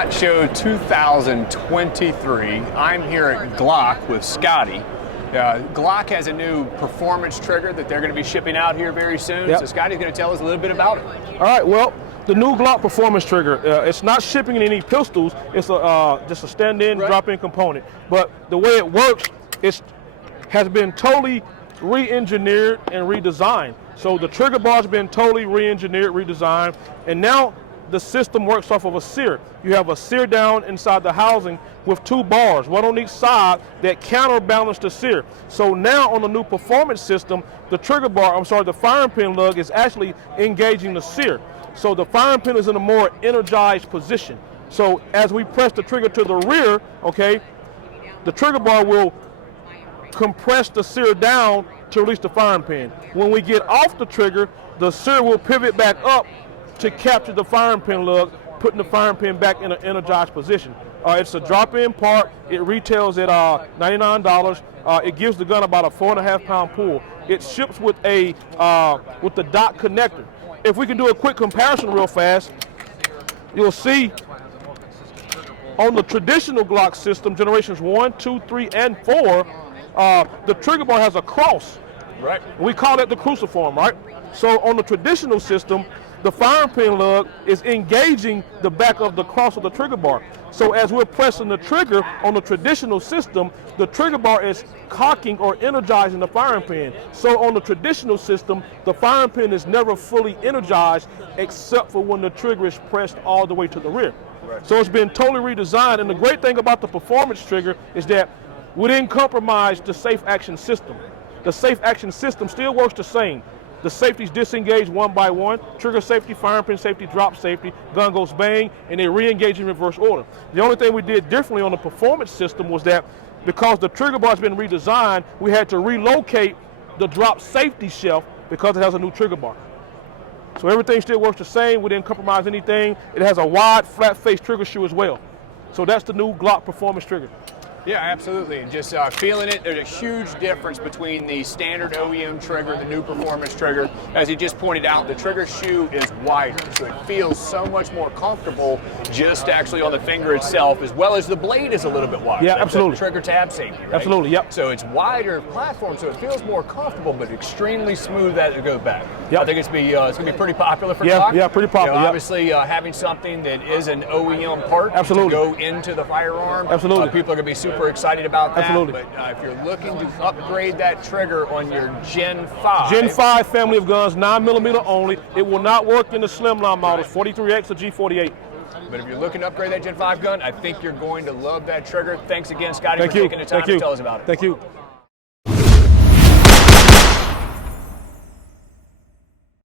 SHOT Show 2023. I'm here at Glock with Scotty. Glock has a new performance trigger that they're going to be shipping out here very soon. Yep. So Scotty's going to tell us a little bit about it. All right, well, the new Glock performance trigger, it's not shipping in any pistols. It's just a stand-in, drop-in component. But the way it works, has been totally re-engineered and redesigned. So the trigger bar's been totally re-engineered, redesigned, and now the system works off of a sear. You have a sear down inside the housing with two bars, one on each side, that counterbalance the sear. So now on the new performance system, the the firing pin lug is actually engaging the sear. So the firing pin is in a more energized position. So as we press the trigger to the rear, okay, the trigger bar will compress the sear down to release the firing pin. When we get off the trigger, the sear will pivot back up to capture the firing pin lug, putting the firing pin back in an energized position. It's a drop-in part. It retails at $99. It gives the gun about a 4.5 pound pull. It ships with the dot connector. If we can do a quick comparison real fast, you'll see on the traditional Glock system, generations 1, 2, 3, and 4, the trigger bar has a cross. Right. We call that the cruciform, right? So on the traditional system, the firing pin lug is engaging the back of the cross of the trigger bar. So as we're pressing the trigger on the traditional system, the trigger bar is cocking or energizing the firing pin. So on the traditional system, the firing pin is never fully energized except for when the trigger is pressed all the way to the rear. Right. So it's been totally redesigned, and the great thing about the performance trigger is that we didn't compromise the safe action system. The safe action system still works the same. The safeties disengage one by one, trigger safety, firing pin safety, drop safety, gun goes bang, and they re-engage in reverse order. The only thing we did differently on the performance system was that because the trigger bar has been redesigned, we had to relocate the drop safety shelf because it has a new trigger bar. So everything still works the same. We didn't compromise anything. It has a wide, flat face trigger shoe as well. So that's the new Glock performance trigger. Yeah, absolutely. Just feeling it, there's a huge difference between the standard OEM trigger, the new performance trigger. As he just pointed out, the trigger shoe is wider, so it feels so much more comfortable just actually on the finger itself, as well as the blade is a little bit wider. Yeah, absolutely. The trigger tab safety, right? Absolutely, yep. So it's wider platform, so it feels more comfortable, but extremely smooth as it goes back. Yep. I think it's going to be pretty popular for Glock. Yeah, pretty popular. You know, obviously, having something that is an OEM part absolutely. to go into the firearm, absolutely. People are going to be super excited about that. Absolutely. But if you're looking to upgrade that trigger on your Gen 5. Gen 5 family of guns, 9mm only. It will not work in the slimline models, 43X or G48. But if you're looking to upgrade that Gen 5 gun, I think you're going to love that trigger. Thanks again, Scotty, Thank for you. taking the time Thank you. to tell us about it. Thank you.